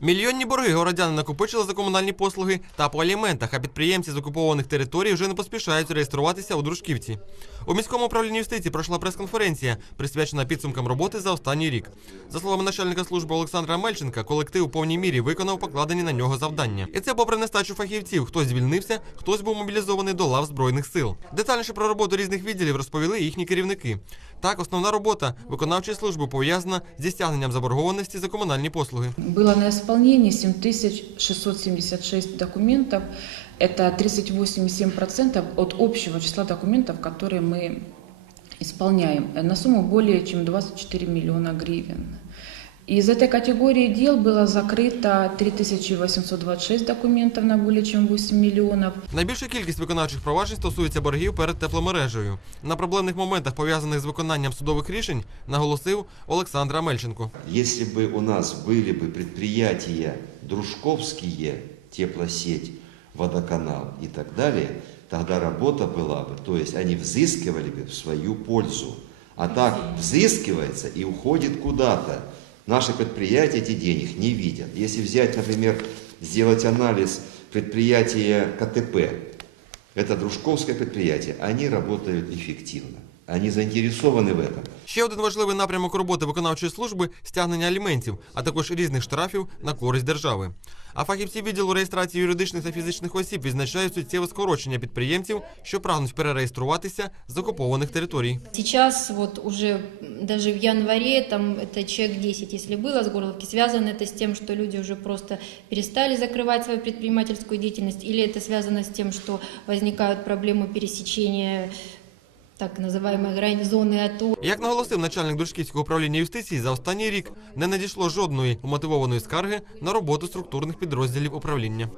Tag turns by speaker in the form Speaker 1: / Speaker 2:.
Speaker 1: Мільйонні борги городяни накопичили за комунальні послуги та по аліментах, а підприємці з окупованих територій вже не поспішають реєструватися у Дружківці. У міському управлінні юстиції пройшла прес-конференція, присвячена підсумкам роботи за останній рік. За словами начальника служби Олександра Мельченка, колектив у повній мірі виконав покладені на нього завдання. І це попри нестачу фахівців. Хтось звільнився, хтось був мобілізований до лав збройних сил. Детальніше про роботу різних відділів розповіли їхні керівники. Так, основна робота виконавчої служби пов'язана зі стягненням заборгованості за комунальні послуги.
Speaker 2: Было на исполнении 7676 документов. Это 38,7% от общего числа документов, которые мы исполняем. На сумму более чем 24 миллиона гривен. Из этой категории дел было закрыто 3826 документов на более чем 8 миллионов.
Speaker 1: Найбільша кількість виконавчих проваджень стосується боргів перед тепломережею. На проблемних моментах, пов'язаних з виконанням судових рішень, наголосив Олександр Амельченко.
Speaker 3: Если бы у нас были бы предприятия дружковские, теплосеть, водоканал и так далее, тогда работа была бы, то есть они взыскивали бы в свою пользу. А так взыскивается и уходит куда-то. Наши предприятия эти денег не видят. Если взять, например, сделать анализ предприятия КТП, это дружковское предприятие, они работают эффективно. Они заинтересованы в этом.
Speaker 1: Ще один важливий напрямок роботи виконавчої служби стягнення аліментів, а також різних штрафів на користь держави. А фахівці відділу реєстрації юридичних та фізичних осіб відзначають суттєве скорочення підприємців, що прагнуть перереєструватися з окупованих територій.
Speaker 4: Сейчас вот уже м, даже в январе там это чек 10, если было с горловки, связано это с тем, что люди уже просто перестали закрывать свою предпринимательскую деятельность, или это связано с тем, что возникают проблемы пересечения так називаємо грань зони АТО.
Speaker 1: Як наголосив начальник Дружківського управління юстиції, за останній рік не надійшло жодної умотивованої скарги на роботу структурних підрозділів управління.